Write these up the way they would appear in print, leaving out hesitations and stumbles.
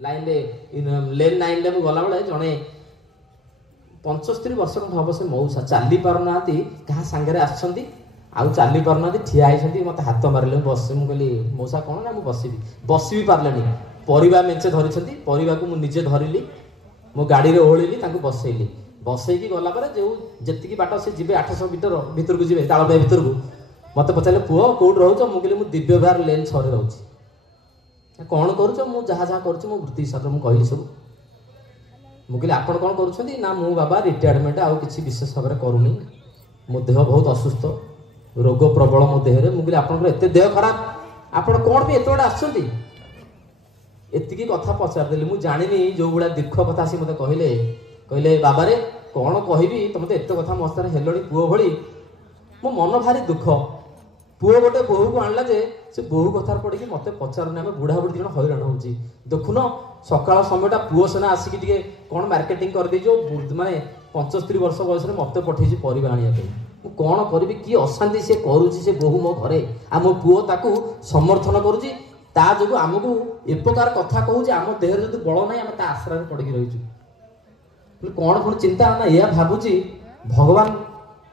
Line लेन 9 रे गला बेले जड़े 75 वर्ष हम से मौसा चली पारना क्या सांगे आसछंती आउ चली पारना ठिया होती मत हाथ मारे बस मुझे कहली मौसा कौन ना मुझे बस भी पारे परिवा मेचे धरी परिवा को मुझे धरली मो गाड़ी में ओहली बसैली बसैकी गला जो जी बाट से जी 800 मीटर भितर को जी तालबे भितर को मत पचारे पुओ कौट रोच मुझे मुझे दिव्य विहार लेन 6 रे रोच कौन करुच मु जहाँ जहाँ कर वृत्ति हिसाब से मुझे सब मुझे आप कौन कर ना मु बाबा रिटायरमेंट आउ किसी विशेष भाव में करूनी मो देह बहुत असुस्थ रोग प्रबल मो देह मुझे आप देह खराब आप कौन भी एत बड़े आसती एतिकी कथा पचारदेली मु जानी जो भाया दीर्घ कथा सी मत कहले कहले बाबा रे कौन कहबी तुम तो एत कथा मस्तान हेलणी पुओ भली मो मन भारी दुख पुओ गोटे बोहू को आणला जे से बोहू कथार पड़ी मत पचारूनी आम बुढ़ा बुढ़ी जन हैरान हो देखुन सकाल समयटा पुओ सेना आसिक टे कौन मार्केटिंग कर दे माने 75 वर्ष बयस मत पठे परिवा आने मु कौन करी कि अशांति से करुच्ची से बोहू मो घरे आ मो पुओ ताकू समर्थन करुच्ची ता जो आमको एक प्रकार कथा कहूँ आम देह जो बल ना आम आश्रा पड़ रही कौन पुणी चिंता ना यह भावुची भगवान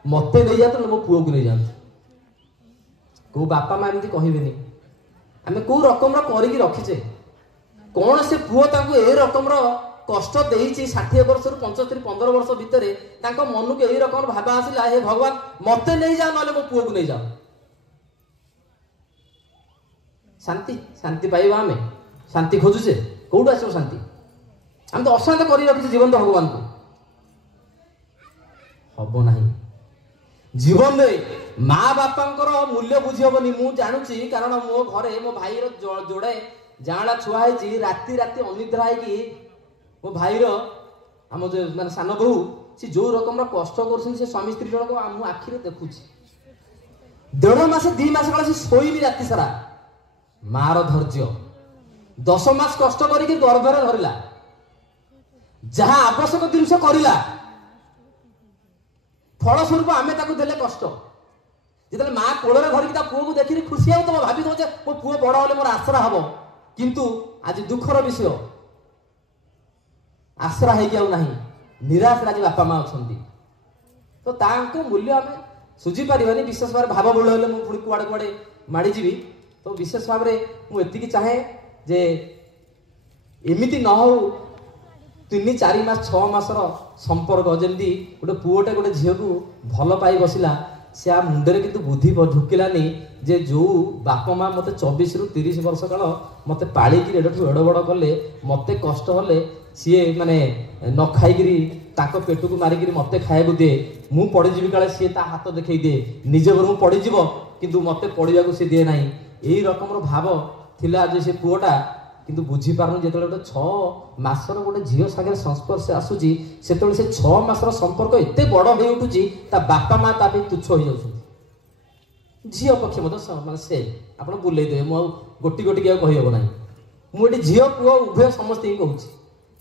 मत नहीं जाते मो पुओ को नहीं जाते को बापा माँ एमती कहबेनि आम कौ रकम रखीचे कौन से पुओ ए रकम कष्ट देती 60 वर्ष 75-15 वर्ष भितर मन को यही रकम भाव आसला हे भगवान मत नहीं जाओ ना मो पुओ को नहीं जाओ शांति शांति पाइबा आम शांति खोजुचे कौटू आस शांति आम तो अशांत कर रखी जीवन तो भगवान को हम ना जीवन में माँ बापा मूल्य बुझी हेनी मु जानुची कारण मो घरे मो भाई जोड़े जाँला छुआ है राति राति अनिद्रा है मो भाईर आम जो माने सान बहु सी जो रकम कष्ट कर स्वामी स्त्री जन को आम आखिरे देखुची 1.5 मास 2 मास काल शोईनी राति सारा मार धैर्य 10 मास कष्ट करके गर्भर धरला जहाँ आवश्यक जिनस करला फलस्वरूप आम देले कष्ट जिते माँ कोल धरिकी पुओ को देखी खुशी हो तुम भावी मो पुओ बड़ हेले मोर आश्रा हम किंतु आज दुखर विषय आश्रा है निराश आज बापा माँ अच्छा तो मूल्य आम सुझी पारानी विशेष भाव भाव बोल हेल्ले मुझे कुआड़े कुआड़े माड़ीजी तो विशेष भाव में मुझे चाहे जे एमती न हो 3-4 मास 6 मासर संपर्क जमी गोटे पुओटे गोटे झील को भल पाई बसला से आ मुंडे किंतु बुद्धि ढुकिलानी जे जो बाप माँ मत 24-30 वर्ष काल मत पालिकी एडठू एड़ बड़ कले मत कष्ट हेले सी माने न खाई पेट को मारिक मत खाया दिए मु पड़जी काले सी हाथ देखई दिए निज घर में पड़ज किंतु मत पड़ा सी दिए ना यही रकम भाव थिला जे से पुओटा किंतु बुझी पारनु जो गोटे 6 मासर गोटे झील सागर संस्पर्श आसूची से 6 मासर संपर्क एत बड़ हो उठुची ता बापा माँ ता तुच्छ हो जाउछन झील पक्ष माने से आप बुले देवे मु गोटी गोटी क्या कहब ना मुझे झील पुओ उभय समस्त ही कहूँ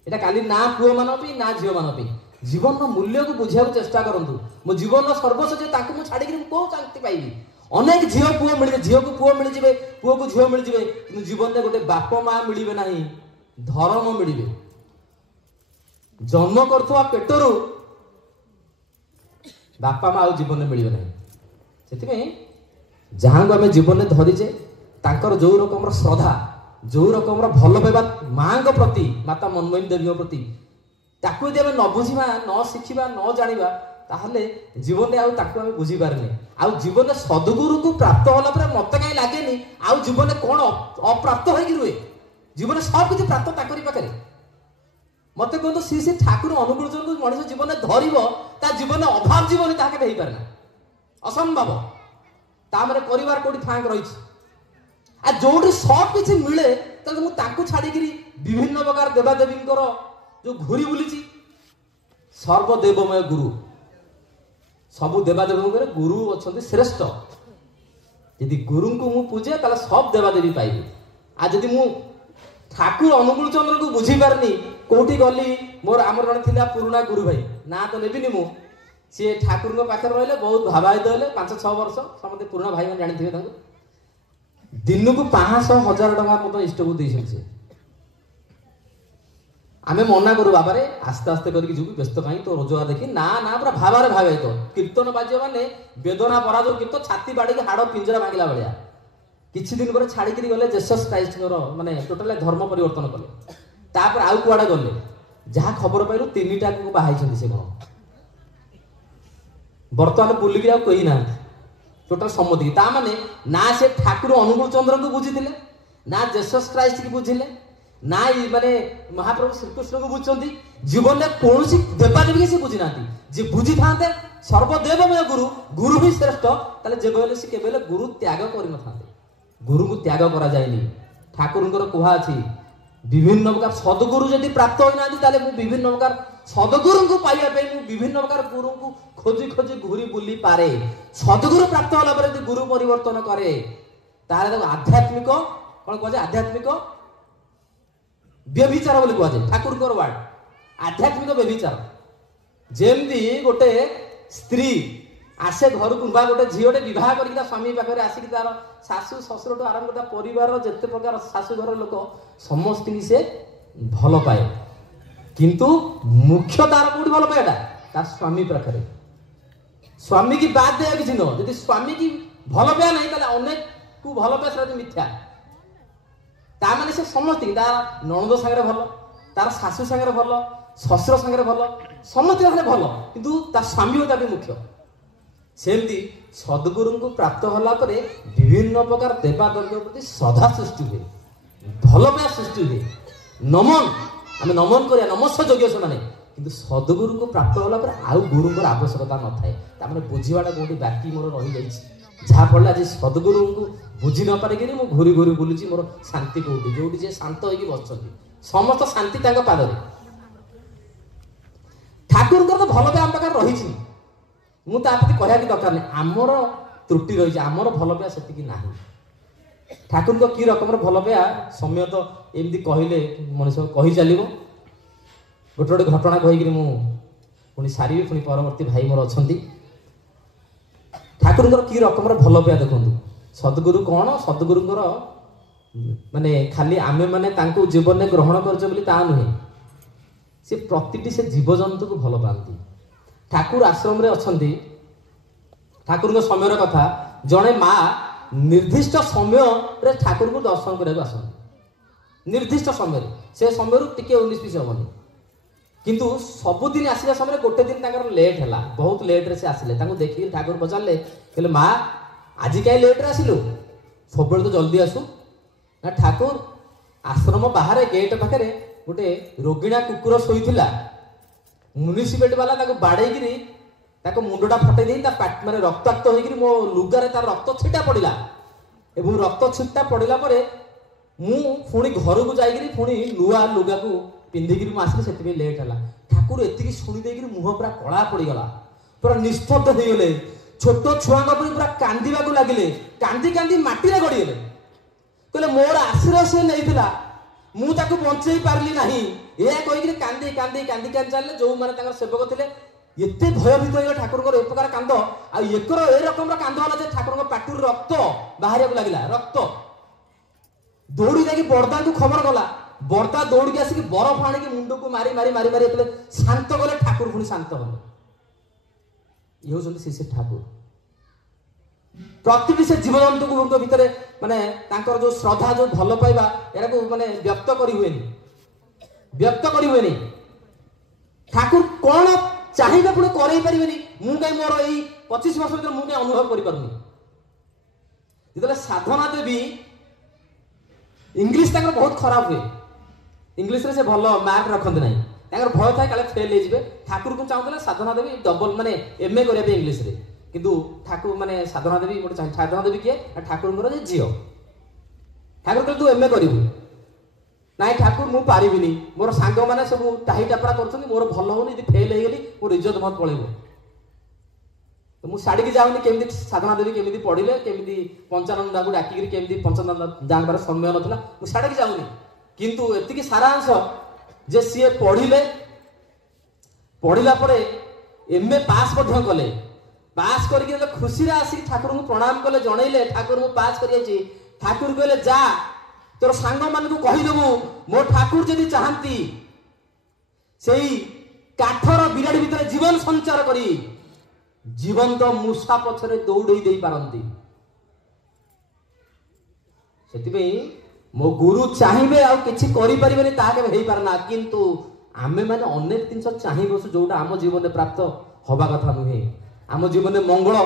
यहाँ काली ना पुओ मान ना झील मान जीवन मूल्य को बुझा चेष्टा करूँ मो जीवन सर्वस्व जो छाड़ी कौ शांति पाइबी अनेक झील पुओ मिले झील को पुओ मिलजिवे पुओ को झील मिलजिवे कि जीवन में गोटे बाप माँ मिले ना धर्म मिले जन्म करथुआ पेटरू बापा माँ जीवन में मिले ना से जहाँ को आम जीवन में धरीचे तांकर जो रकम श्रद्धा जो रकम भल पाइबा माँ प्रति माता मनमोहिनी देवी प्रति ताकू यदि न बुझा न शिखा न जाना ताहले जीवन में आम बुझी पारे आउ जीवन में सदगुरु को प्राप्त होला पर मत कहीं लगे आउ जीवन में कौन अप्राप्त हो रुहे जीवन सब किसी प्राप्त ताकरी पाखे मत कहते सी सी ठाकुर अनुकूल को मनुष्य जीवन में धर जीवन में अभाव जीवन ताके हो पारे ना असंभव तामरे परिवार कोटी फांक रही आ जो सब किसी मिले मुझे छाड़ी विभिन्न प्रकार देवादेवी जो घूरी बुली सर्वदेवमय गुरु सबु देवादेवी गुरु अच्छा श्रेष्ठ यदि गुरु को मु पूजे ताले सब देवादेवी पाइबे आ जदि मु ठाकुर अनुकूल चंद्र को बुझी पारनी कोठी गली मोर आमर जड़े थिला पुराना गुरु भाई ना तो नेबिनी मु सी ठाकुर पाखे रहिले बहुत भावायित हेले 5-6 वर्ष समते पुराना भाई मैंने जानी दिन को 500,000 टका मत इष्ट को दी आमे मना करू बाबारे आस्ते आस्ते करके जीवु व्यस्त कहीं तो रोजगार देखी ना ना पूरा भावारे भावे तो कीर्तन बाज्य माने वेदना पराजो कीर्तन छाती बाड़ी हाड़ पिंजरा भांगिला भाया किछि दिन पर छाड़ी गले जेसस क्राइस्ट माने टोटाल धर्म परिवर्तन कले तापर आउ कुआडे गले जहाँ खबर पाइलु तीनिटा को बाहाई से कौन बर्तमान बुलिकी आउ कही ना टोटाल सम्मति ता माने ना से ठाकुर अनुकूल चंद्र को बुझीथिले ना जेसस क्राइस्ट की बुझिले ना माने महाप्रभु श्रीकृष्ण को बुझुंती जीवन में कौन सी देवादेवी के से बुझी ना जे बुझी था सर्वदेवमय गुरु गुरु ही श्रेष्ठ ताले जे कहले से केबेले गुरु त्याग करि न थाते गुरु को त्याग करा जायनी ठाकुरंकर कुहा अछि विभिन्न प्रकार सदगुरु यदि प्राप्त होना ताले मु विभिन्न प्रकार सदगुरु को पाइया पे मु विभिन्न प्रकार गुरु को खोजी खोजी घुरी बुली पारे सदगुरु प्राप्त होला पर यदि गुरु परिवर्तन करे ताले आध्यात्मिक कौन कहे आध्यात्मिक व्यभिचार बोली कहुए ठाकुर वार्ड आध्यात्मिक व्यभिचार जेमती गोटे स्त्री आसे घर को गोटे झीटे बह कर स्वामी पाखे आसिक तार शाशु शशुर आरंभ कर परिवार जिते प्रकार शाशुघर लोक समस्त से भल पाए किंतु मुख्य तार कौटी भल पाएटा तार स्वामी पाखे स्वामी की बात दिया किसी नुह यदि स्वामी की भल पाया नहीं ताले अनेक को भल पाए से मिथ्या ताने से समस्त तार नणद सागर भल तार शाशु सागर भल शशुर सागर भल समस्त भल किंतु तार स्वामी होता मुख्य सेमती सदगुरु को प्राप्त होला परे विभिन्न प्रकार देवादेवी प्रति श्रद्धा सृष्टि हुए भल पाया सृष्टि हुए नमन आम नमन करिया नमस्व योग्य से माने किंतु सदगुरु को प्राप्त होला परे आउ गुरुंकर आवश्यकता न थाए तामे बुझीवाटा कोठी बाकी मोर रही जाइछि जहाँ फल आज सदगुरु को बुझी न पारिकी मु घूरी घूरी बुलूची मोर शांति कोठी जोटी जे शांत होइकी बसछन्ती समस्त शांति तांका पादरे ठाकुरंकर तो भल पाया आम पाखे रही मु तापति कहया कि दरकार नहीं आमर त्रुटि रही आमर भल पाया सेतिकी नाही ठाकुर को की रकम भल पाया समय तो एमती कहले मनुष्य कही चलो गोटे गोटे घटना कहीकि मु पुणी सारी पुणी परवर्ती भाई मोर अच्छा ठाकुर की रकम भल पाया देखु सदगुरु कौन सदगुरुंर माने खाली आमे माने तांको जीवन में ग्रहण कर नुहे सी प्रति से जीवजंतु को भल पाती ठाकुर आश्रम रे अछंती ठाकुर समय कथा जड़े माँ निर्दिष्ट समय रे ठाकुर को दर्शन करने आसती निर्दिष्ट समय से समय टिके 19-20 हेनी किंतु सबुदिन आसवा समय गोटे दिन तक लेट है बहुत लेट रे से आसिले देखिए ठाकुर पचारे कहले माँ आज कहीं लेट रे आसिलु सब तो जल्दी आसु ना ठाकुर आश्रम बाहर गेट पाखे गोटे रोगिणा कुकुर शोला म्यूनिसिपालिटी वाला बाड़े मुंडटा फटे माने रक्ताक्त होकर मो लुगारे तार रक्त छिटा पड़ा एवं रक्त छिटा पड़ा पर मुझे घर को जाकि पुणी नुआ लुगा को पिंधिकी मुझे से लेट है ठाकुर एति शुणी मुह पूरा कला पड़गला पूरा निस्तब्ध हो गले छोट छुआ पूरा कांदा लगिले कांदी कांदी माटी गड़गले कहले मोर आश्रय सी नहीं मुझे बंचई पार्ली ना यह कहीकि कांदी कांदी कांदी कांदी चलिए जो मैंने सेवक थे एत भयभीत हो ठाकुर एक प्रकार कांद आकर ए रकम कांद है ठाकुर पाटू रक्त बाहर लगे रक्त दौड़ी जाकि बर्दा को खबर गला बर्दा दौड़ के आसिक बरफ आनिक मुंड को मारी मारी मारी मारी शांत गले ठाकुर पुणी शांत गले ये हूँ श्री ठाकुर प्रति से जीवजंतु भितर माने जो श्रद्धा जो भल पाइबा या माने व्यक्त करी ठाकुर कौन चाहिए पुणी करई पारे मुझे कहीं मोर यही 25 वर्ष भर मुझे अनुभव कर साधना देवी इंग्लिश बहुत खराब हुए इंग्लिश रे से भल मार्क रखते ना भय था काले फेल हो ठाकुर को चाहूला साधना देवी डबल माने एमए करने इंग्लिश रे किंतु ठाकुर माने साधना देवी गोटे साधना देवी किए ठाकुर झी ठाकुर कहते तू एमए करू ना ठाकुर मु पारिबिनी मोर सांग मैंने सब टाही टापरा कर मोर भल हो फेल हो गली मोर इज्जत मत पड़े तो मुझे छाड़ी जाऊनी केमी साधना देवी केमी पढ़ले केमी पंचानंदा को डाकिक केमी पंचानंदा जानवर समय नाला मुझे छाड़ी जाऊनी किंतु एति सारांश जे सी पढ़ले पढ़ला एमए पास कले पास करके खुशी आसिक ठाकुर को प्रणाम कले जनइले ठाकुर को पास कर ठाकुर कहले जा तोर सांग मान को कहीदेबू मो ठाकुर जदि चाहती सेई काठर बिराड़ी भितर जीवन संचार करी जीवंत मूषा पछरे दौड़ई दे पारंती। सेतिबेई मो गुरु चाहिबे आ किछि करि परिबेनी ताके हेई पारना, किंतु आमे माने अनेक जिनस चाहिबो जोटा आम जीवन प्राप्त हवा कथा नुहे। आम जीवन मंगल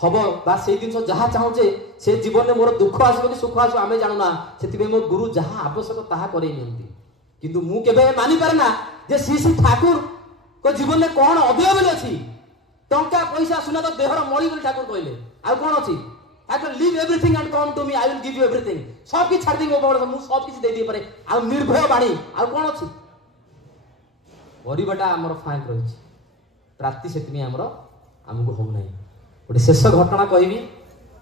हम बा से जिन जहाँ चाहूचे से जीवन में मोर दुख आसो कि सुख आसो आम जानूना, से मो गुरु जहाँ आवश्यक ताहा करे किंतु मु केबे मानि पारे ना जे श्री श्री ठाकुर को जीवन में कौन अवैलेबल अच्छी। टंका पैसा सुना तो देहर मणि बोली ठाकुर कहले आ कौन अच्छी। I can leave everything and come to me, I will give you everything. सब कि छाड़ दी मो बड़ मु सब किछ दे दे पारे आ निर्भय बाणी आ कौन अच्छी। परिबाटा हमर फाइन रही प्राप्ति से आमर आमको हो ना। गोटे शेष घटना कहबी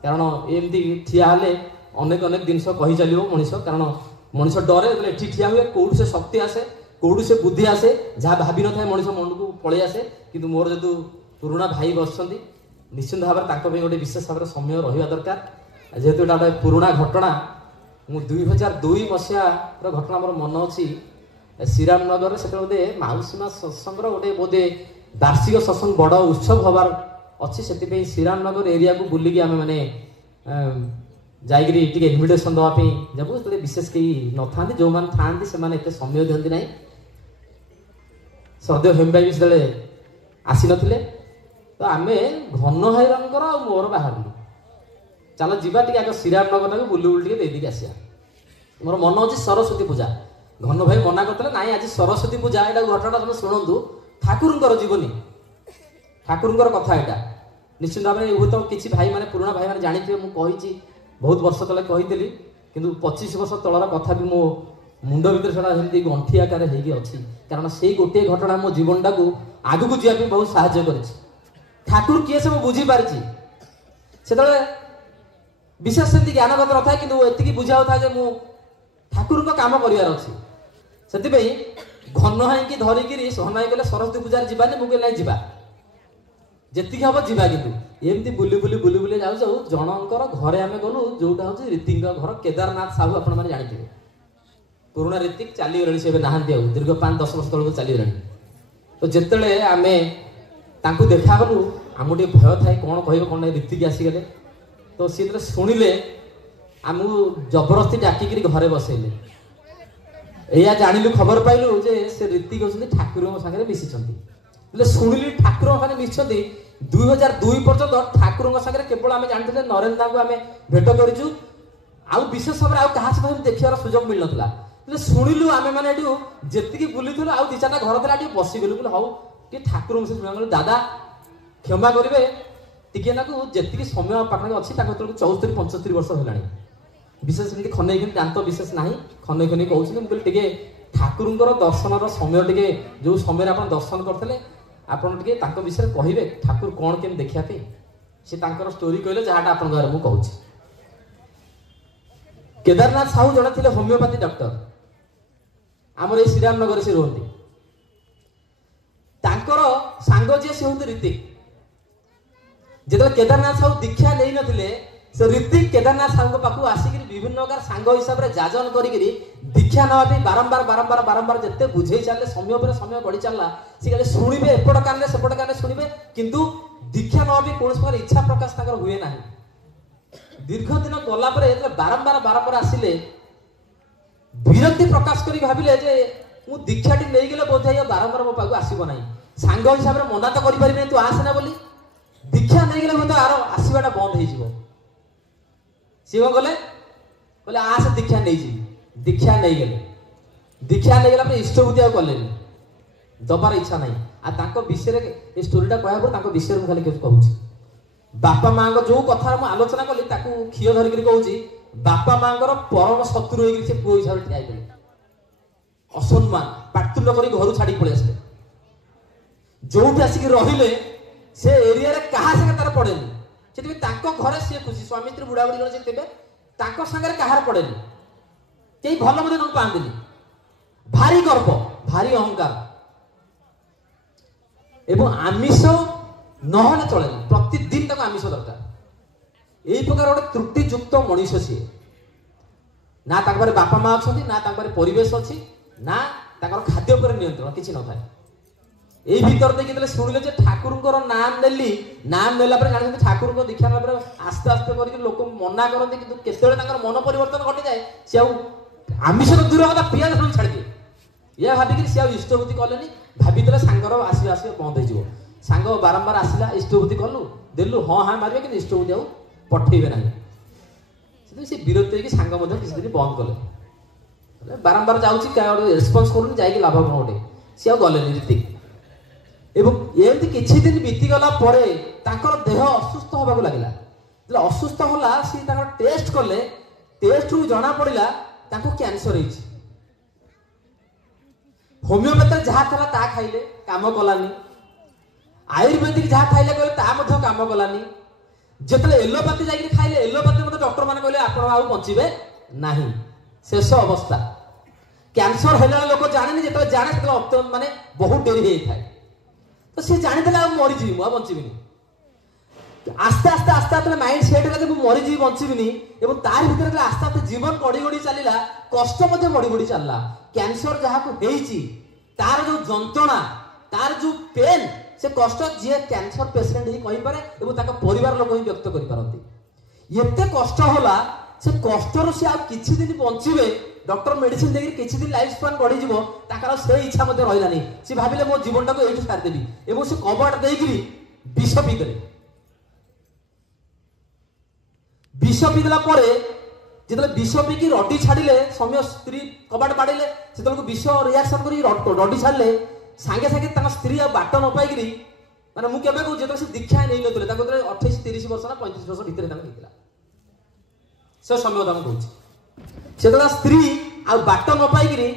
कारण एमती ठिया हेले अनेक अनेक जिन कही चलो मनीष, कारण मनीष डरे ये ठिया हुए कौटू से शक्ति आसे कौटू से बुद्धि आसे जहाँ भावी न था मनीष मन को पलि आसे। किंतु मोर जो पुराणा भाई बस निश्चिंत भाव में गोटे विशेष भाव समय रहा दरकार। जेहेतु यहाँ गोटे पुराणा घटना मु 2002 मसीहार घटना मोर मन अच्छी श्रीरामनगर से बोधे माउसीमा सत्संग गोटे बोधे वार्षिक सत्संग बड़ उत्सव हबार अच्छी। से श्रीरामनगर एरिया को बुलिकी आम मैंने जाकरी इनविटेशन दवाई जब जो विशेष कहीं न था जो मैंने था से समय दिखती ना। श्रद्धेय हेम भाई भी से आसी नथिले तो आम घन भाईर मोर बाहर चलो जीवा टी आगे श्रीरामनगर बुली बुली देदी आसिया। मोर मन अच्छी सरस्वती पूजा घन भाई मना करते ना आज सरस्वती पूजा यहाँ घटना तुम शुणु ठाकुर जीवनी ठाकुर कथा यहाँ निश्चित भाव में हूँ तो किसी भाई माने पुराना भाई मैंने जानी मुझे बहुत वर्ष तले कही किंतु 25 वर्ष तलर कथा भी मो मुंड भर से गंठी आकार अच्छी। कारण से गोटे घटना मो जीवनटा को आगू जावाई बहुत साहाय्य कर ठाकुर किए से बुझी पारी से विशेष से ज्ञानगत न था कि ये बुझा था मु ठाकुर काम करार अच्छी। से घन हाई की धरिकी घन हाई गले सरस्वती पूजा जाने मुझे ना जा जी हम जा कि एमती बुली बुली बुली बुली जाऊ जाऊ जनकर घरे आम गलु जोटा हूँ रीतिक घर केदारनाथ साहू आपण मैंने जानते पुराणा रीतिक चलीगले से नहां दीर्घ 5-10 वर्ष तक चलीगले। तो जिते आम देखा गलु आम भय थाए कौन कह कौन ना रीतिक आसीगले तो सी शुणिले आमको जबरदस्ती डाकिक घरे बसैले या जानिलु खबर पाइलु जे से रीतिक होती ठाकुर सागर मिशिंट शुणिली ठाकुर सागे मिशि 2002 पर्यंत ठाकुर सागर केवल आम जानते नरेंद्र को आम भेट करूँ आउ विशेष भाव में क्या सहित देखार सुजोग मिल ना शुणिलु आम मैंने जी बुली आउ 2-4टा घर था बसीगलु बोले हाउ कि ठाकुर से शुणा दादा क्षमा करेंगे टी ना जी समय पाखे अच्छी 74-75 वर्ष है विशेष खनई खनि दांत विशेष ना खनई खनि कहूँ टे ठाकुर दर्शन समय टे जो समय आप दर्शन करते आपड़ टे विषय कहे ठाकुर कौन केम देखापी सी स्टोरी कहले जहाँ आप कहूँ। केदारनाथ साहू जड़े थे होमियोपैथी डॉक्टर आमर ये श्रीरामनगर से रुहति सांग जी सी हूँ रीतिक जो केदारनाथ साहू दीक्षा नहीं नथिले से ऋतिक केदारनाथ साहू पाखु आसिक विभिन्न प्रकार सांग हिसाब से जाजन करी दीक्षा नापी बारंबार बारंबार बारंबार जिते बुझे चलते समय पर समय बढ़ी चलला सी खाली शुणे एपट कान सेपट कान शुणे किंतु दीक्षा नापी कौन प्रकार इच्छा प्रकाश हुए ना। दीर्घ दिन गला बारंबार बारंबार आसिले विरक्ति प्रकाश कर भाविले जे मु दीक्षाटी नहीं गले बोध बारंबार मो पाखु आसब ना सांग हिसाब से मना तो करें तू आसना बोली दीक्षा नहीं गले बोध आर आसवाटा बंद हो सी कौन गले बोले आस दीक्षा नहीं जी दीक्षा नहीं गले इष्टबुद्धि आ कले दबार इच्छा ना आ विषय स्टोरीटा कहूँ विषय में खाली कहूँ बापा माँ जो कथा आलोचना कली क्षीय धरिक कहूँ बापा माँ परम शत्रु हो पुओ हिसाब से ठिया असम्मान पाटुंड कर घर छाड़ी पलि आसे जो आसिक रहिले से एरिया क्या तार पड़ेनि से घरे सी खुशी स्वामी स्त्री बुढ़ा बुढ़ी जन थे सागर कहार पड़ेनि कई भल मत पाती भारी गर्व भारी अहंकार एवं आमिष नहले चले प्रतिदिन आमिष दरकार यही प्रकार गोटे त्रुटियुक्त मनीष सी ना बापा माँ अच्छा ना परिवेश अच्छी ना खाद्य पर नियंत्रण किसी न था এই ভিতর দেখি যেତେବେଳେ ଶୁଣିଲେ ଯେ ଠାକୁରଙ୍କର ନାମ ନେଲି, ନାମ ନେଲା ପରେ ଜାଣିଛନ୍ତି ଠାକୁରଙ୍କ ଦୀକ୍ଷା ନେଲା ପରେ ଆସ୍ତେ ଆସ୍ତେ କରିକି ଲୋକ ମନା କରନ୍ତି, କିନ୍ତୁ କେତେବେଳେ ତାଙ୍କର ମନ ପରିବର୍ତ୍ତନ ଘଟିଯାଏ ସେ ଆଉ ଆମିଷ ତ ଦୂର କଥା ପିଆଜ ରସୁଣ ଛାଡ଼ିଦିଏ। ଏହା ଭାବିକିରି ସେ ଆଉ ଇଷ୍ଟବୃତ୍ତି କଲେନି, ଭାବିଥିଲେ ସାଙ୍ଗର ଆସିବା ଆସିବା ବନ୍ଦ ହେଇଯିବ। ସାଙ୍ଗ ବାରମ୍ବାର ଆସିଲା, ଇଷ୍ଟବୃତ୍ତି କଲୁ ଦେଲୁ ହଁ ହଁ ମାରିବେ, କିନ୍ତୁ ଇଷ୍ଟବୃତ୍ତି ଆଉ ପଠେଇବେ ନାହିଁ। ସେଥିପାଇଁ ସେ ବିରକ୍ତ ହେଇକି ସାଙ୍ଗ ମଧ୍ୟ କିଛି ଦିନ ବନ୍ଦ କଲେ। ବାରମ୍ବାର ଯାଉଛି ରେସ୍ପନ୍ସ କରୁନି, ଯାଇକି ଲାଭ କଣ ଗୋଟେ, ସେ ଆଉ ଗଲେନି ରୀତିକ। ଏବଂ ଏମିତି କିଛି ଦିନ ବିତିଗଲା ପରେ ତାଙ୍କର ଦେହ ଅସୁସ୍ଥ ହେବାକୁ ଲାଗିଲା। ଯେତେବେଳେ ଅସୁସ୍ଥ ହେଲା ସେ ତାଙ୍କର ଟେଷ୍ଟ କଲେ, ଟେଷ୍ଟରୁ ଜଣା ପଡ଼ିଲା ତାଙ୍କୁ କ୍ୟାନ୍ସର ହେଇଛି। ହୋମିଓପାଥି ଯାହା ଥିଲା ତାହା ଖାଇଲେ କାମ କଲାନି, ଆୟୁର୍ବେଦିକ ଯାହା ଖାଇଲେ କହିଲେ ତାହା ମଧ୍ୟ କାମ କଲାନି। ଯେତେବେଳେ ଏଲୋପାଥି ଯାଇକି ଖାଇଲେ, ଏଲୋପାଥି ମଧ୍ୟ ଡକ୍ଟର ମାନେ କହିଲେ ଆପଣ ଆଉ ବଞ୍ଚିବେ ନାହିଁ, ଶେଷ ଅବସ୍ଥା। କ୍ୟାନ୍ସର ହେଲା ଲୋକ ଜାଣେନି, ଯେତେବେଳେ ଜାଣେ ସେତେବେଳେ ମାନେ ବହୁତ ଡେରି ହେଇଥାଏ। ତ ସେ ଜାଣିଦେଲେ ଆଉ ମରିଯିବି, ମୁଁ ଆଉ ବଞ୍ଚିବିନି। ଆସ୍ତେ ଆସ୍ତେ ଆସ୍ତେ ଆସ୍ତେ ମାଇଣ୍ଡ ସେଟ୍ ହେଲା ଯେ ମୁଁ ମରିଯିବି, ବଞ୍ଚିବିନି। ଏବଂ ତାର ଭିତରେ ଆସ୍ତେ ଆସ୍ତେ ଜୀବନ ଗଡ଼ି ଗଡ଼ି ଚାଲିଲା, କଷ୍ଟ ମଧ୍ୟ ବଢ଼ି ବଢ଼ି ଚାଲିଲା। କ୍ୟାନ୍ସର ଯାହାକୁ ହେଇଛି ତାର ଯୋଉ ଯନ୍ତ୍ରଣା, ତାର ଯୋଉ ପେନ୍, ସେ କଷ୍ଟ ଯିଏ କ୍ୟାନ୍ସର ପେସେଣ୍ଟ ହିଁ କହିପାରେ ଏବଂ ତାଙ୍କ ପରିବାର ଲୋକ ହିଁ ବ୍ୟକ୍ତ କରିପାରନ୍ତି। ଏତେ କଷ୍ଟ ହେଲା, ସେ କଷ୍ଟରୁ ସେ ଆଉ କିଛି ଦିନ ବଞ୍ଚିବେ, ଡକ୍ଟର ମେଡିସିନ ଦେଇକି କିଛି ଦିନ ଲାଇଫ ସ୍ପାନ୍ ବଢିଯିବ, ତାଙ୍କର ସେ ଇଚ୍ଛା ମଧ୍ୟ ରହିଲାନି। ସେ ଭାବିଲେ ମୋ ଜୀବନଟାକୁ ଏଇଠୁ ସାରିଦେବି ଏବଂ ସେ କବାଟ ଦେଇକିରି ବିଷ ପିଇଦେଲେ। ବିଷ ପିଇଦେଲା ପରେ ଯେତେବେଳେ ବିଷ ପିଇକି ରଡି ଛାଡ଼ିଲେ, ସମୟ ସ୍ତ୍ରୀ କବାଟ ବାଡେଇଲେ, ସେତେବେଳକୁ ବିଷ ରିଆକ୍ସନ କରି ରଡି ଛାଡ଼ିଲେ, ସାଙ୍ଗେ ସାଙ୍ଗେ ତାଙ୍କ ସ୍ତ୍ରୀ ଆଉ ବାଟ ନ ପାଇକିରି, ମାନେ ମୁଁ କେବେ କହୁଛି ଯେତେବେଳେ ସେ ଦୀକ୍ଷା ନେଇନଥିଲେ, ତାଙ୍କୁ ଯେତେବେଳେ 28-30 ବର୍ଷ ନା 35 ବର୍ଷ ଭିତରେ ତାଙ୍କୁ ହେଇଥିଲା, ସେ ସମୟ ତାଙ୍କୁ କହୁଛି। ସେତେବେଳେ ସ୍ତ୍ରୀ ଆଉ ବାଟ ନ ପାଇକିରି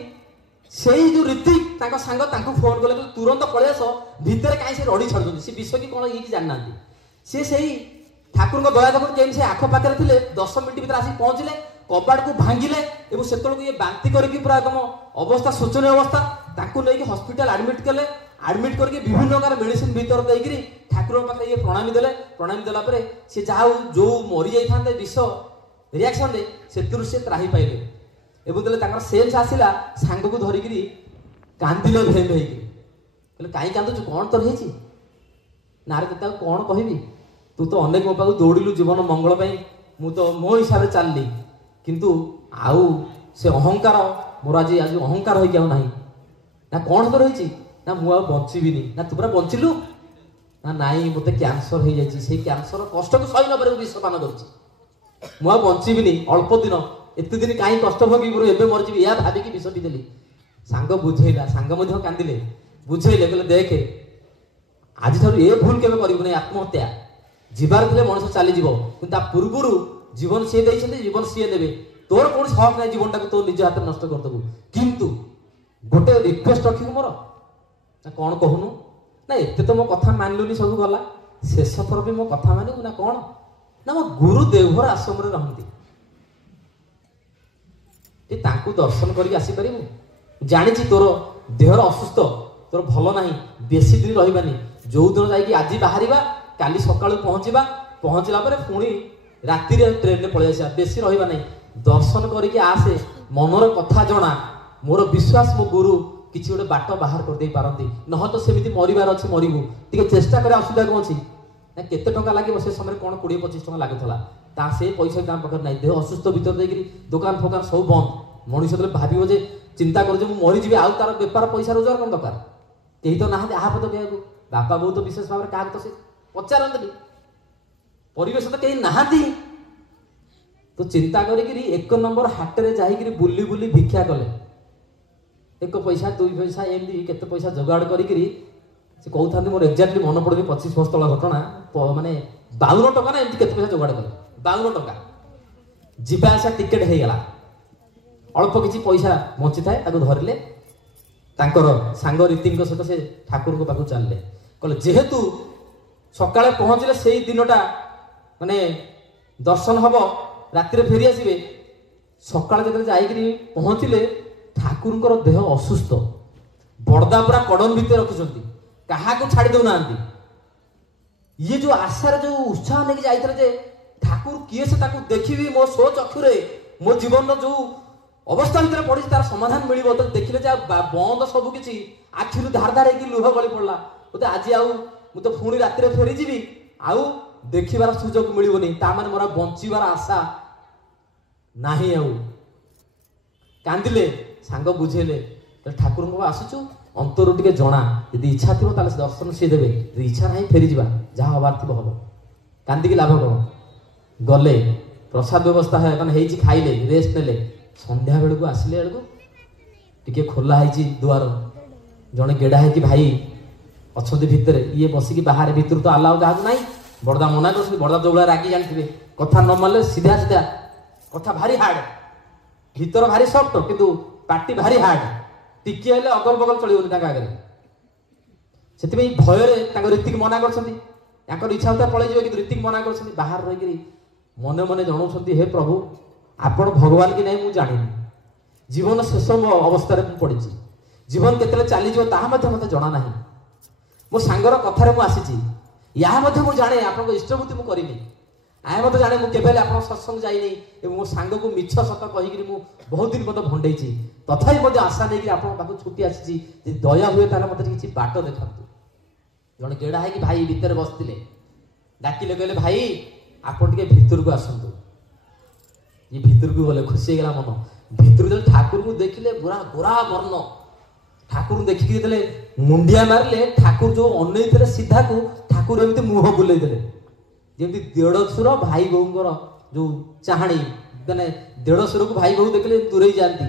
ସେଇ ଯୋଉ ରୀତିକ ତାଙ୍କ ସାଙ୍ଗ ତାଙ୍କୁ ଫୋନ କଲେ, ତୁରନ୍ତ ପଳେଇ ଆସ, ଭିତରେ କାହିଁ ସେ ରଡି ଛାଡୁଛନ୍ତି, ସେ ବିଷ କି କଣ ଇଏ କି ଜାଣିନାହାନ୍ତି। ସେ ସେଇ ଠାକୁରଙ୍କ ଦୟା ଦେଖନ୍ତୁ କେମିତି ସେ ଆଖପାଖରେ ଥିଲେ, 10 ମିନିଟ୍ ଭିତରେ ଆସିକି ପହଞ୍ଚିଲେ, କବାଟକୁ ଭାଙ୍ଗିଲେ ଏବଂ ସେତେବେଳକୁ ଇଏ ବାନ୍ତି କରିକି ପୁରା ତମ ଅବସ୍ଥା ଶୋଚନୀୟ ଅବସ୍ଥା, ତାଙ୍କୁ ନେଇକି ହସ୍ପିଟାଲ ଆଡମିଟ୍ କଲେ। ଆଡମିଟ୍ କରିକି ବିଭିନ୍ନ ପ୍ରକାର ମେଡିସିନ ଭିତରେ ଦେଇକିରି ଠାକୁରଙ୍କ ପାଖରେ ଇଏ ପ୍ରଣାମୀ ଦେଲେ। ପ୍ରଣାମୀ ଦେଲା ପରେ ସେ ଯାହା ଯୋଉ ମରି ଯାଇଥାନ୍ତେ ବିଷ ରିଆକ୍ସନରେ, ସେଥିରୁ ସେ ତ୍ରାହି ପାଇଲେ। ଏବଂ ଯେତେବେଳେ ତାଙ୍କର ସେନ୍ସ ଆସିଲା, ସାଙ୍ଗକୁ ଧରିକିରି କାନ୍ଦିଲେ ଭେମ ହେଇକି। କହିଲେ କାହିଁ କାନ୍ଦୁଛୁ, କଣ ତୋର ହେଇଛି? ନାରେ ତତେ ଆଉ କଣ କହିବି, ତୁ ତ ଅନେକ ମୋ ପାଖକୁ ଦୌଡ଼ିଲୁ ଜୀବନ ମଙ୍ଗଳ ପାଇଁ, ମୁଁ ତ ମୋ ହିସାବରେ ଚାଲିଲି, କିନ୍ତୁ ଆଉ ସେ ଅହଙ୍କାର ମୋର ଆଜି ଅହଙ୍କାର ହେଇକି ଆଉ ନାହିଁ। ନା କଣ ତୋର ହେଇଛି? ନା ମୁଁ ଆଉ ବଞ୍ଚିବିନି। ନା ତୁ ପୁରା ବଞ୍ଚିଲୁ? ନା ନାଇଁ, ମୋତେ କ୍ୟାନ୍ସର ହେଇଯାଇଛି, ସେଇ କ୍ୟାନ୍ସର କଷ୍ଟକୁ ସହି ନ ପାରି ବିଷ ପାନ କରୁଛି, ମୁଁ ଆଉ ବଞ୍ଚିବିନି, ଅଳ୍ପ ଦିନ, ଏତେ ଦିନ କାହିଁ କଷ୍ଟ ଭୋଗିବି, ଏବେ ମରିଯିବି, ଏହା ଭାବିକି ବିଷ ପିଇଦେଲି। ସାଙ୍ଗ ବୁଝେଇଲା, ସାଙ୍ଗ ମଧ୍ୟ କାନ୍ଦିଲେ, ବୁଝେଇଲେ, କହିଲେ ଦେଖେ ଆଜିଠାରୁ ଏ ଭୁଲ କେବେ କରିବୁ ନାହିଁ, ଆତ୍ମହତ୍ୟା ଯିବାର ଥିଲେ ମଣିଷ ଚାଲିଯିବ, କିନ୍ତୁ ତା ପୂର୍ବରୁ ଜୀବନ ସିଏ ଦେଇଛନ୍ତି, ଜୀବନ ସିଏ ନେବେ, ତୋର କୌଣସି ହକ୍ ନାହିଁ ଜୀବନଟାକୁ ତୋ ନିଜ ହାତରେ ନଷ୍ଟ କରିଦେବୁ। କିନ୍ତୁ ଗୋଟେ ରିକ୍ୱେଷ୍ଟ ରଖିବୁ ମୋର। ନା କଣ କହୁନୁ? ନା ଏତେ ତ ମୋ କଥା ମାନିଲୁନି, ସବୁ ଗଲା, ଶେଷ ଥର ବି ମୋ କଥା ମାନିବୁ ନା କଣ? ନା ମୋ ଗୁରୁ ଦେଓଘର ଆଶ୍ରମରେ ରହନ୍ତି, ତାଙ୍କୁ ଦର୍ଶନ କରିକି ଆସିପାରିବୁ? ଜାଣିଛି ତୋର ଦେହର ଅସୁସ୍ଥ, ତୋର ଭଲ ନାହିଁ, ବେଶୀ ଦିନ ରହିବାନି, ଯୋଉଦିନ ଯାଇକି ଆଜି ବାହାରିବା, କାଲି ସକାଳୁ ପହଞ୍ଚିବା, ପହଞ୍ଚିଲା ପରେ ପୁଣି ରାତିରେ ଟ୍ରେନରେ ପଳେଇ ଆସିବା, ବେଶୀ ରହିବା ନାହିଁ, ଦର୍ଶନ କରିକି ଆସେ, ମନର କଥା ଜଣା, ମୋର ବିଶ୍ୱାସ ମୋ ଗୁରୁ କିଛି ଗୋଟେ ବାଟ ବାହାର କରିଦେଇ ପାରନ୍ତି, ନହେଲେ ତ ସେମିତି ମରିବାର ଅଛି, ମରିବୁ, ଟିକେ ଚେଷ୍ଟା କରିବା, ଅସୁବିଧା କଣ ଅଛି? ନା କେତେ ଟଙ୍କା ଲାଗିବ? ସେ ସମୟରେ କଣ 20-25 ଟଙ୍କା ଲାଗୁଥିଲା, ତା ସେ ପଇସା ତାଙ୍କ ପାଖରେ ନାହିଁ, ଦେହ ଅସୁସ୍ଥ ଭିତରେ ଦେଇକିରି ଦୋକାନ ଫୋକାନ ସବୁ ବନ୍ଦ। ମଣିଷ ଯେତେବେଳେ ଭାବିବ ଯେ ଚିନ୍ତା କରୁଛି ମୁଁ ମରିଯିବି, ଆଉ ତାର ବେପାର ପଇସା ରୋଜଗାର କଣ ଦରକାର? କେହି ତ ନାହାନ୍ତି ଆହାପତ କହିବାକୁ, ବାପା ବୋଉ ତ ବିଶେଷ ଭାବରେ କାହାକୁ ତ ସେ ପଚାରନ୍ତିନି, ପରିବେଶ ତ କେହି ନାହାନ୍ତି। ତ ଚିନ୍ତା କରିକିରି 1 ନମ୍ବର ହାଟରେ ଯାଇକିରି ବୁଲି ବୁଲି ଭିକ୍ଷା କଲେ, 1 ପଇସା 2 ପଇସା ଏମିତି କେତେ ପଇସା ଯୋଗାଡ଼ କରିକିରି, ସେ କହୁଥାନ୍ତି ମୋର ଏକ୍ଜାକ୍ଟଲି ମନେ ପଡୁନି, 25 ବର୍ଷ ତଳ ଘଟଣା, ମାନେ 52 ଟଙ୍କା ନା ଏମିତି କେତେ ପଇସା ଯୋଗାଡ଼ କଲେ, 52 ଟଙ୍କା, ଯିବା ଆସିବା ଟିକେଟ ହେଇଗଲା, ଅଳ୍ପ କିଛି ପଇସା ବଞ୍ଚିଥାଏ, ତାକୁ ଧରିଲେ, ତାଙ୍କର ସାଙ୍ଗ ରୀତିଙ୍କ ସହିତ ସେ ଠାକୁରଙ୍କ ପାଖକୁ ଚାଲିଲେ। କହିଲେ ଯେହେତୁ ସକାଳେ ପହଞ୍ଚିଲେ ସେଇ ଦିନଟା ମାନେ ଦର୍ଶନ ହବ, ରାତିରେ ଫେରି ଆସିବେ, ସକାଳେ ଯେତେବେଳେ ଯାଇକିରି ପହଞ୍ଚିଲେ, ଠାକୁରଙ୍କର ଦେହ ଅସୁସ୍ଥ, ବଡଦା ପୁରା କଡନ ଭିତରେ ରଖିଛନ୍ତି, କାହାକୁ ଛାଡି ଦଉନାହାନ୍ତି। ଇଏ ଯୋଉ ଆଶାରେ ଯୋଉ ଉତ୍ସାହ ନେଇକି ଯାଇଥିଲେ ଯେ ଠାକୁର କିଏ ସେ, ତାକୁ ଦେଖିବି ମୋ ସ୍ୱ ଚକ୍ଷୁରେ, ମୋ ଜୀବନର ଯୋଉ अवस्था भितर पड़ी तार समाधान मिल तो देखिले जे बंद सब किसी आखिर धार धार होगी लुह गली पड़ा बोलते आज आउ मु तो पुणी राति फेरी जी आउ देखिबार सुजोग मिलबनी ताने मोर बंचीबार आशा नाही आउ कांदिले सांग बुझेले ठाकुर को आसुचु अंतर टिके जना यदि इच्छा थी ताले दर्शन सी देवे इच्छा ना फेरी जा जहाँ हबार थी हम कांदिकी लाभ कौन गले प्रसाद व्यवस्था है माने खाइले रेस्ट नेले संध्या बेल को आसिले बेलू टिके खोला है दुआर जड़े गेड़ा है कि भाई अच्छा भितर ये बसिकी बाहर भितर तो आलाव क्या ना बड़दा मना कर बड़दा जो भाई रागी जानते कथा न मानले सीधा सीधा कथा भारी हार्ड भीतर भारी सफ्ट किंतु पार्टी भारी हार्ड टिके हेले अगल बगल चलिबनी आगे से भय रीतिक मना कर इच्छा होता पलि कि रीतिक मना कर बाहर रही मने मने जनाऊँ हे प्रभु आपण भगवान कि नहीं मुझे जानी जीवन शेष अवस्था पड़ी जीवन केतले चलीज मत जना ना मो सांगर कथार मुझे या मुझे जाने आप इष्टभूति मुझे करनी आए मत जाने मुझे आप सत्संग जाइनी मो सांग को मिछ सत कहीकि बहुत दिन मत भंडे तथापि मत आशा नहीं आप छुट्टी आसी दया हुए मत किसी बाट देखा जड़े गेड़ा है कि भाई भितर बसते डाकिले कहले भाई आप भितर को आसतु ये भितर को गले खुशी गला मन भितर जो ठाकुर को देखिले पूरा गोरा वर्ण ठाकुर देखिकी मुंडिया मारे ठाकुर जो अनई सीधा को ठाकुर एमती मुह बुले जमी देढ़शुर भाई बोर जो चाहाणी मैंने देढ़शुर को भाई बहु देखले दूरे जाती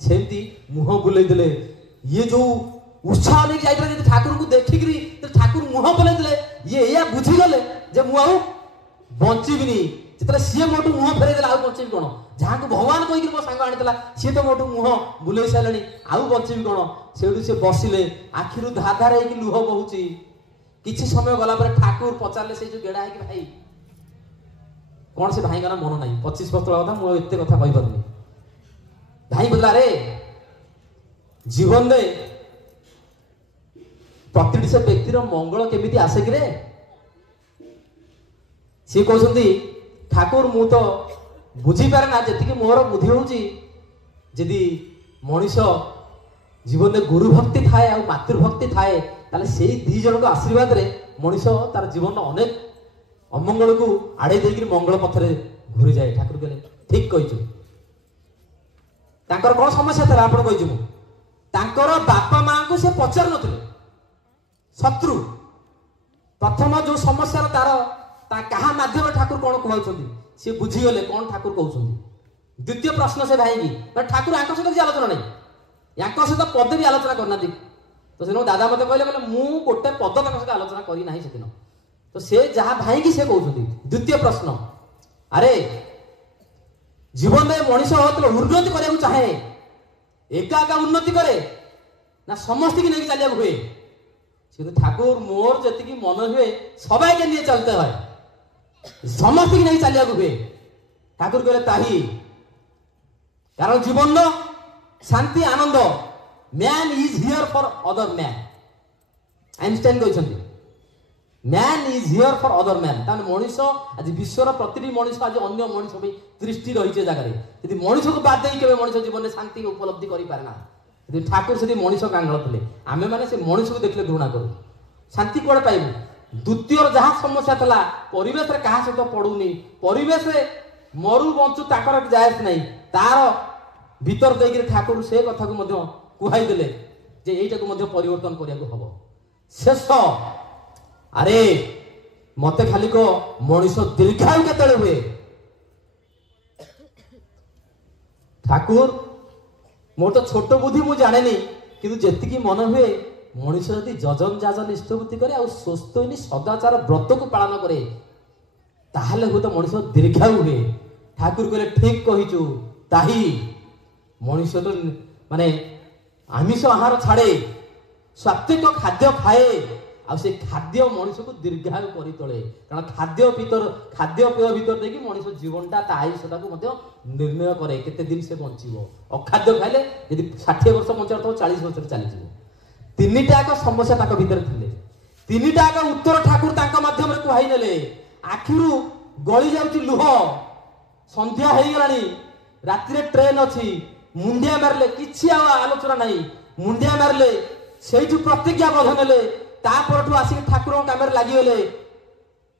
सेमती मुह बुले ये जो उत्साह नहीं जाइए ठाकुर को देखिकी ठाकुर मुह बुले ये या बुझीगले मुझे बचीबी जिते सी मोटू मुह फेर देला बचीबी कौन जहाँ को भगवान कहीकि मो सांग आनी सी तो मोटू मुह बुले सारे आउ बचीबी कौन से बसिले आखिर धार धार हो लुह बहुची किसी समय गला पर ठाकुर पचारे से जो गेड़ा है कि भाई कौन से भाई का मन ना 25 वर्ष कथा मुझे एत कथा कही पार्नी भाई बोला रे जीवन में प्रति से व्यक्तिर मंगल केमिति आसे कि सी कहते ठाकुर मु तो बुझीपारे ना जी मोर बुद्धि होदी मनीष जीवन में गुरु भक्ति थाए आ मातृभक्ति थाए ताले से दी जन को आशीर्वाद रे मनीष तार जीवन अनेक अमंगल को आड़े देकर मंगल पथरे घूरी जाए ठाकुर कहले ठीक कही कौन समस्या था आप कही बापा माँ को से पचार न शत्रु प्रथम जो समस्या तार क्या माध्यम ठाकुर कौन कहते सी बुझीगले कौन ठाकुर कहते द्वितीय प्रश्न से भाई की ठाकुर आंख सहित किसी आलोचना नहीं या सहित पदे भी आलोचना करना तो से दादा मत कहले मु गोटे पद सहित आलोचना करना से दिन तो से जहाँ भाई की से कहते द्वितीय प्रश्न अरे जीवन में मनीष उन्नति करने चाहे एका एका उन्नति करे ना समस्त की नहीं चलिया हुए ठाकुर मोर जी मन हुए सबाई के लिए चलते हैं समस्त की नहीं चलिया हुए ठाकुर कहले ताही कारण जीवन शांति आनंद man is here for other man Einstein कहते man is here for other man Manish आज विश्वर प्रति मनीष आज अन्य मनीष दृष्टि रही जगह यदि मनीष को बाद के मनीष जीवन में शांति उपलब्धि कर ठाकुर से मनीष कांगल थे आम मैंने से मनीष को देखले घृणा करूँ शांति कौन पाइबू द्वितीय जहाँ समस्या था परिवेश क्या सहित पड़ूनी परिवेश मरु बंचु ताकर जायज नहीं तार भीतर देकर ठाकुर से कथा को कहदेले यहीटा को परिवर्तन करने हम शेष अरे मत खाली को मनीष दीर्घायु केते हुए ठाकुर मोर तो छोट बुद्धि मुझे जाने किंतु जी मन हुए मनीष यदि जजन जाजन इष्टभूति करे आ स्वस्थ सदाचार व्रत को पालन करे ताहले हुए तो मनीष दीर्घायु हुए ठाकुर कहले ठीक कहीचु ताही मनीष तो माने आमिष आहार छाड़े सात्विक खाद्य खाए आ से खाद्य मनीष को दीर्घायु कर तोले कारण खाद्य पेय भीतर देखिए मनीष जीवनटा आयुषटा को निर्णय करे केते दिन से बंचो अखाद्य खाइले यदि 60 वर्ष बंचार तो 40 वर्ष चली तीनटा एक समस्या ताक भीतर थिले तीनटा एक उत्तर ठाकुर तांका माध्यम रे कुहाई नेले आखिरु गली जाउची लुह संध्या हेई गलानी राति रे ट्रेन अछि मुंडिया मारे किसी आलोचना नहीं मुंडिया मारे से प्रतिज्ञाबद्ध ने आसिक ठाकुर कम लगिगले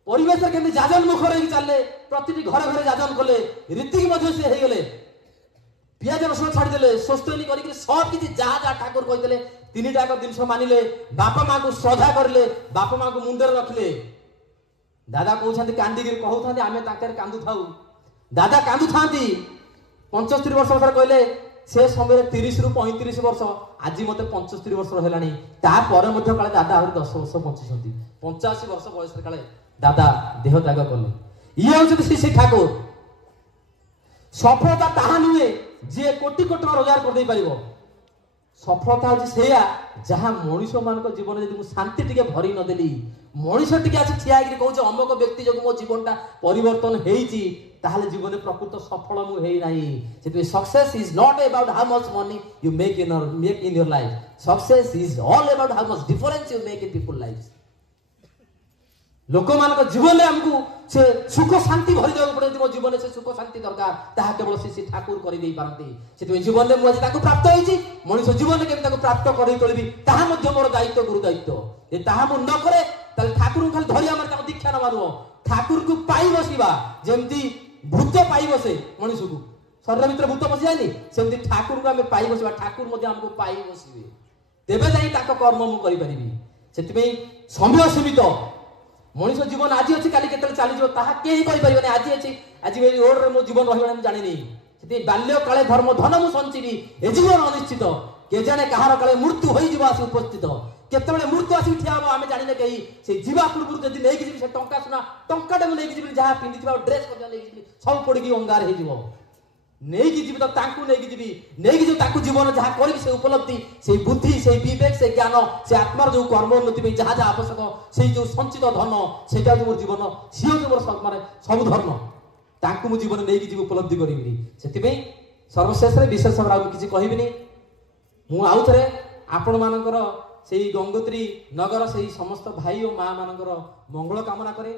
परिवेश के जाजन मुखर चलले प्रति घरे घरे जाजन कले रीति से गले पियाज रसुण छाड़दे सोस्तनी कर सब किसी जहाँ जहाँ ठाकुर कहते तीन टाक जिन मानिले बापा माँ को श्रद्धा करले बापा माँ को मुंडे रखिले दादा कहते कांदिक कहते आम कांदु था दादा कांदु था 75 वर्ष कहले से समय 30 रु 35 वर्ष आज मत 75 वर्ष है काले दादा आहरी 10 वर्ष बंची 85 वर्ष बयस काले दादा देह त्याग कले ये हूँ श्री ठाकुर सफलता ताहा नुहे जी कोटी कोटी रोजगार कर पार सफलता हूँ से जहाँ मनीष मान जीवन जी शांति टे भरी नदेली मनीष टे आसी ठिया कहे अमुक व्यक्ति जो मो जीवन टा परिवर्तन होता जीवन प्रकृत सफल मुझे success is not about how much money you make in your life success is all about how much difference you make in people life लोक मान जीवन में आमको से सुख शांति भरी देवा पड़े मो जीवन से सुख शांति दरकार ताहा केवल श्री ठाकुर कर पारती से जीवन में मुझे प्राप्त होती मनीष जीवन में केमी प्राप्त कर तोली ताहा मोर दायित्व गुरु दायित्व ताहा मु न करे ठाकुर खाली धरी आम दीक्षा न मानु ठाकुर को पाई बसवा जमती भूत पाई बसे मनीष को शरीर भितर भूत पशि जाए सेमती ठाकुर को आम पाई बसवा ठाकुर आमको पाई बसवे तेबे जाई कर्म मुझे से समय सीमित मनीष जीवन आज अच्छी काली के चली कहीपर आज अच्छी आज रोड रे मो जीवन रही जानी बाल्य काले धर्म धन मु संचिबी ए जीवन अनिश्चित के जाने कहार काले मृत्यु हो आसी उपस्थित केतबेले मृत्यु आसी ठिया हो आमे जानिने कही से जीवा पूर्व जदि नै कि से टंका सुना टंकाटे मु नै कि जहा पिंदिथिबा ड्रेस को नै कि सब पड़ी अंगार हे जीवो नै कि जीव तो तांकु नै कि जीवी नै कि जो तांकु जीवन जहा करी से उपलब्धि से बुद्धि से विवेक से ज्ञान से आत्मार जो कर्म उन्नति में जहा जहा आवश्यक से जो संचित धन सेटा जो मोर जीवन सी जो मोर माने सब धर्म तांकु मु जीवन नै कि जीव उपलब्धि करिबिनी सेति में सर्वशेष रे विशेष भाव आउ किछि कहिबिनी मु आउ थरे आपण मानकर सेही गंगोत्री नगर सेही समस्त भाई और मां मानकर मंगल कामना करे।